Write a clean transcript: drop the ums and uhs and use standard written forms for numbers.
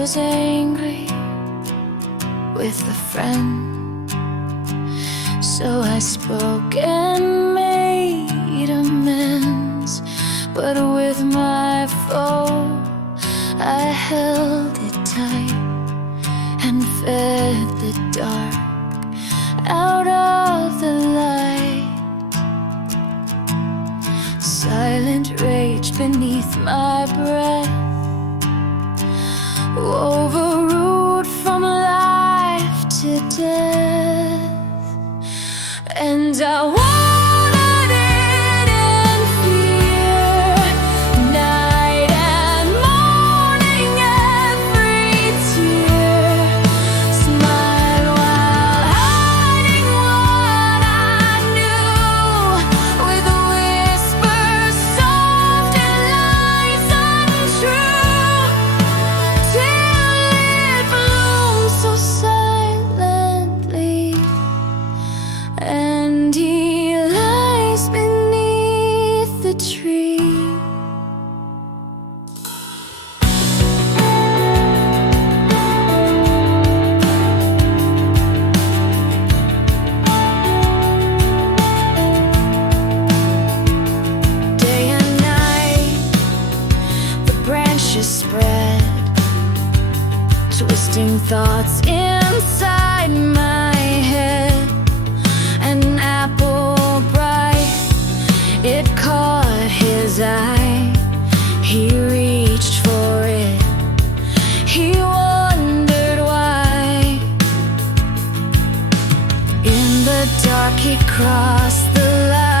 was angry with a friend, so I spoke and made amends. But with my foe I held it tight and fed the dark out of the light. Silent rage beneath my breath wove a root from life to death, and I wanted it in fear, night and morning, every tear. Smile while hiding what I knew, with whispers soft and lies untrue, till it bloomed so silently, and he lies beneath the tree. Day and night the branches spread, twisting thoughts inside my head. An apple bright, it caught his eye. He reached for it, he wondered why. In the dark he crossed the line.